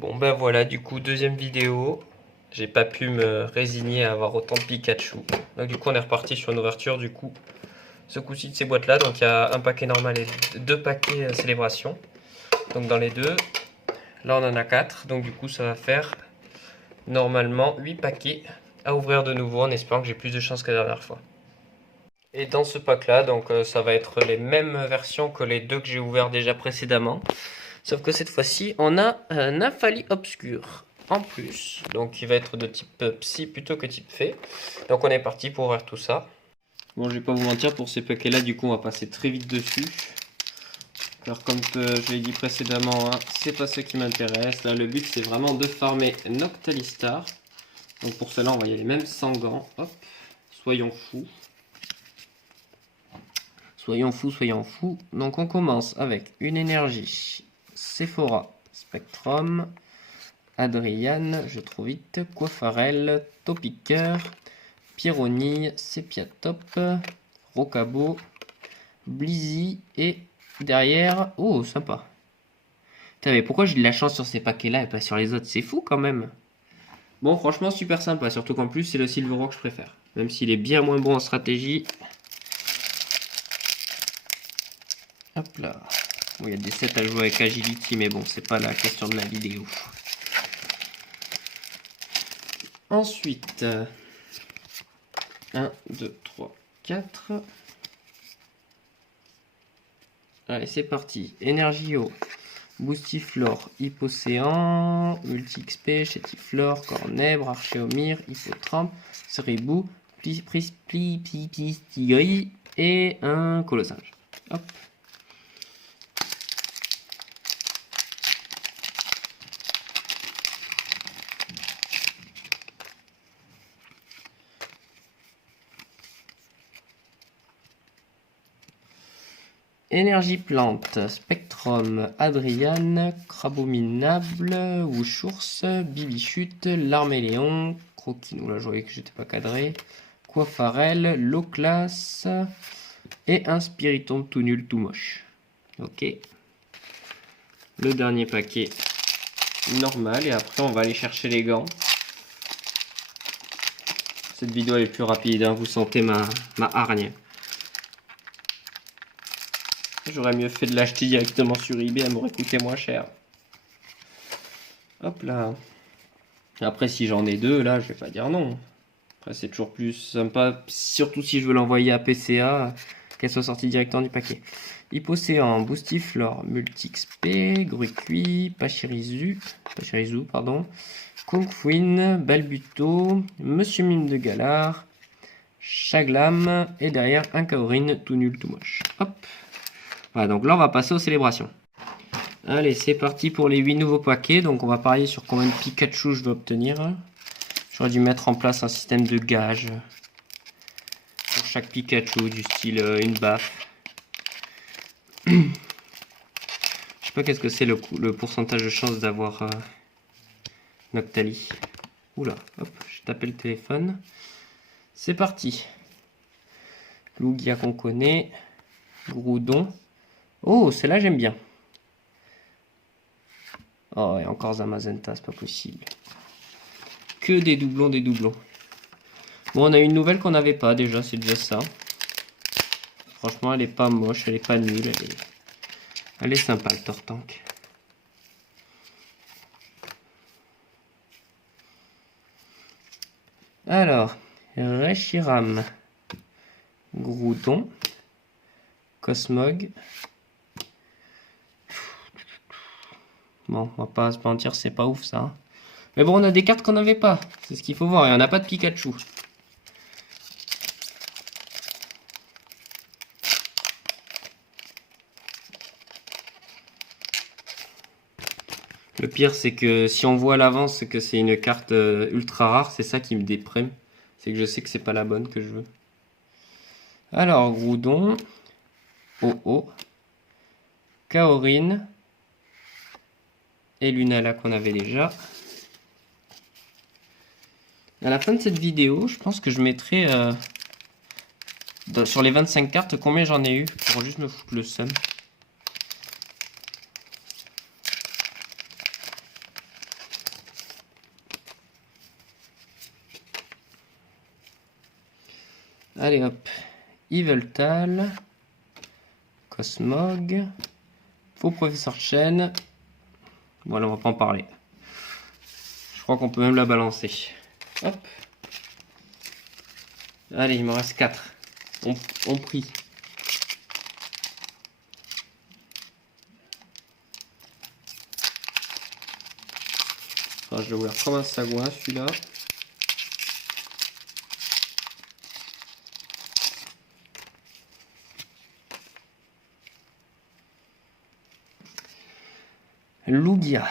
Bon ben voilà, du coup deuxième vidéo. J'ai pas pu me résigner à avoir autant de Pikachu. Donc du coup on est reparti sur une ouverture du coup. Ce coup-ci de ces boîtes là, donc il y a un paquet normal et deux paquets célébration. Donc dans les deux, là on en a 4. Donc du coup ça va faire normalement 8 paquets à ouvrir de nouveau en espérant que j'ai plus de chance que la dernière fois. Et dans ce pack là, donc ça va être les mêmes versions que les deux que j'ai ouverts déjà précédemment. Sauf que cette fois-ci, on a un Infali Obscur en plus. Donc il va être de type Psy plutôt que type Fée. Donc on est parti pour ouvrir tout ça. Bon, je vais pas vous mentir, pour ces paquets-là, du coup, on va passer très vite dessus. Alors comme je l'ai dit précédemment, hein, c'est pas ce qui m'intéresse. Là, le but, c'est vraiment de farmer Noctalistar. Donc pour cela, on va y aller même sans gants. Hop, soyons fous. Soyons fous, soyons fous. Donc on commence avec une énergie. Sephora, Spectrum, Adriane, je trouve vite, Coiffarel, Topiqueur, Pyronille, Sepiatop, Rocabo, Blizzy et derrière... Oh, sympa. Putain, mais pourquoi j'ai de la chance sur ces paquets-là et pas sur les autres? C'est fou quand même. Bon, franchement, super sympa. Surtout qu'en plus, c'est le Silvero que je préfère. Même s'il est bien moins bon en stratégie. Hop là. Bon, il y a des sets à jouer avec Agility, mais bon, c'est pas la question de la vidéo. Ensuite, 1, 2, 3, 4. Allez, c'est parti. Énergio, Boostiflore, Hypocéan, Multi-XP, Chétiflore, Cornèbre, Archéomir, Hippotrampe, Ceribou, Pistigri et un Colossinge. Hop. Énergie plante, Spectrum, Adriane, Crabominable, Wushours, Bibichute, Larméléon, Croquinou, là je voyais que j'étais pas cadré, Coiffarel, Loclas et un Spiritomb tout nul, tout moche. Ok. Le dernier paquet normal et après on va aller chercher les gants. Cette vidéo elle est plus rapide, hein, vous sentez ma hargne. J'aurais mieux fait de l'acheter directement sur eBay, elle m'aurait coûté moins cher. Hop là. Après, si j'en ai deux, là, je vais pas dire non. Après, c'est toujours plus sympa, surtout si je veux l'envoyer à PCA, qu'elle soit sortie directement du paquet. Hypocéan, Boostiflore, Multi-XP, Gruicui, Pachirisu, pardon, Kungfuin, Balbuto, Monsieur Mime de Galar, Chaglam, et derrière un Kaorin tout nul, tout moche. Hop. Voilà, donc là, on va passer aux célébrations. Allez, c'est parti pour les 8 nouveaux paquets. Donc, on va parier sur combien de Pikachu je vais obtenir. J'aurais dû mettre en place un système de gage pour chaque Pikachu, du style une baffe. Je sais pas qu'est-ce que c'est le pourcentage de chance d'avoir Noctali. Oula, hop, j'ai tapé le téléphone. C'est parti. Lugia qu'on connaît. Groudon. Oh, celle-là j'aime bien. Oh, et encore Zamazenta, c'est pas possible. Que des doublons, des doublons. Bon, on a une nouvelle qu'on n'avait pas déjà, c'est déjà ça. Franchement, elle est pas moche, elle est pas nulle, elle est sympa le Tortank. Alors, Reshiram, Groudon, Cosmog. Bon, on va pas se mentir, c'est pas ouf ça. Mais bon, on a des cartes qu'on n'avait pas, c'est ce qu'il faut voir, et on n'a pas de Pikachu. Le pire, c'est que si on voit à l'avance que c'est une carte ultra rare, c'est ça qui me déprime. C'est que je sais que c'est pas la bonne que je veux. Alors, Groudon, Oh-Oh, Kaorin et Lunala qu'on avait déjà. À la fin de cette vidéo, je pense que je mettrai sur les 25 cartes combien j'en ai eu pour juste me foutre le seum. Allez hop. Yveltal. Cosmog. Faux professeur Chen. Voilà, on va pas en parler. Je crois qu'on peut même la balancer. Hop. Allez, il me reste 4. On prie. Enfin, je vais ouvrir comme un sagouin celui-là. Lugia.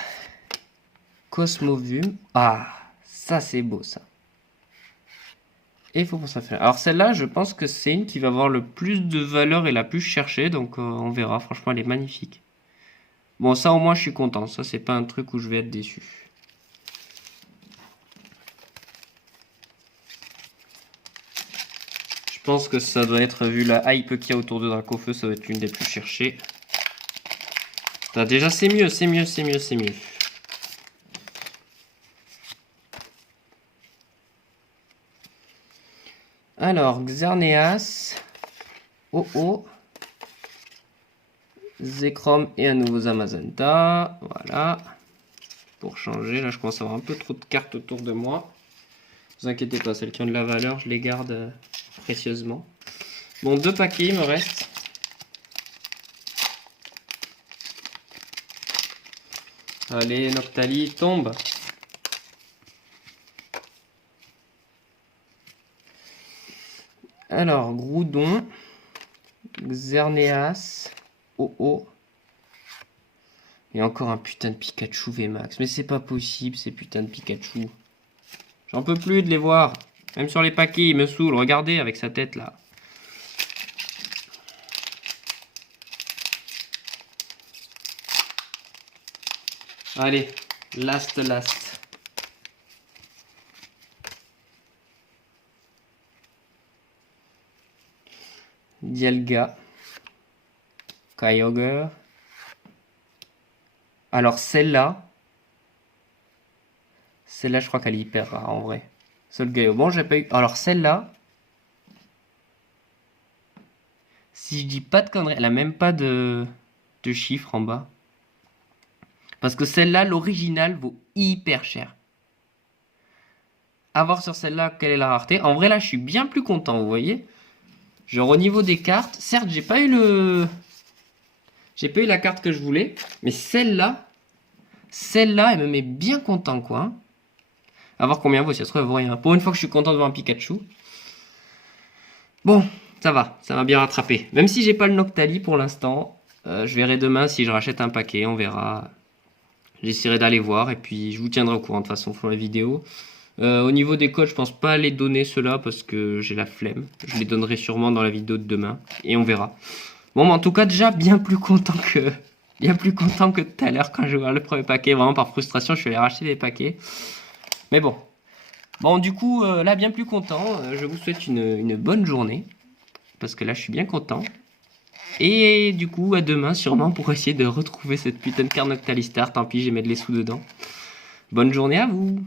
Cosmovum. Ah, ça c'est beau ça. Et il faut pour ça faire. Alors celle-là, je pense que c'est une qui va avoir le plus de valeur et la plus cherchée. Donc on verra. Franchement, elle est magnifique. Bon, ça au moins, je suis content. Ça, c'est pas un truc où je vais être déçu. Je pense que ça doit être, vu la hype qu'il y a autour de Dracofeu, ça doit être l'une des plus cherchées. Ah, déjà, c'est mieux, c'est mieux, c'est mieux, c'est mieux. Alors, Xerneas, Oh, Zekrom et un nouveau Zamazenta. Voilà. Pour changer, là je commence à avoir un peu trop de cartes autour de moi. Ne vous inquiétez pas, celles qui ont de la valeur, je les garde précieusement. Bon, 2 paquets, il me reste. Allez, Noctali, tombe. Alors, Groudon, Xerneas, Oh. Et encore un putain de Pikachu VMAX. Mais c'est pas possible, ces putains de Pikachu. J'en peux plus de les voir. Même sur les paquets, il me saoule. Regardez avec sa tête là. Allez, last. Dialga. Kyogre. Alors celle-là, je crois qu'elle est hyper rare en vrai. Solgaleo. Bon, j'ai pas eu. Alors celle-là, si je dis pas de conneries, elle a même pas de chiffres en bas. Parce que celle-là, l'original vaut hyper cher. À voir sur celle-là quelle est la rareté. En vrai, là, je suis bien plus content, vous voyez. Genre au niveau des cartes, certes, j'ai pas eu la carte que je voulais, mais celle-là, elle me met bien content, quoi. À voir combien vaut, si ça se trouve, rien. Pour une fois que je suis content de voir un Pikachu. Bon, ça m'a bien rattrapé. Même si j'ai pas le Noctali pour l'instant, je verrai demain si je rachète un paquet, on verra. J'essaierai d'aller voir et puis je vous tiendrai au courant de toute façon pour la vidéo. Au niveau des codes, je pense pas les donner ceux-là parce que j'ai la flemme. Je les donnerai sûrement dans la vidéo de demain et on verra. Bon, mais en tout cas, déjà bien plus content que tout à l'heure quand j'ai ouvert le premier paquet. Vraiment par frustration, je suis allé racheter les paquets. Mais bon. Bon, du coup, là, bien plus content. Je vous souhaite une bonne journée. Parce que là, je suis bien content. Et du coup, à demain, sûrement, pour essayer de retrouver cette putain de carte Noctalistar. Tant pis, j'ai mis les sous dedans. Bonne journée à vous!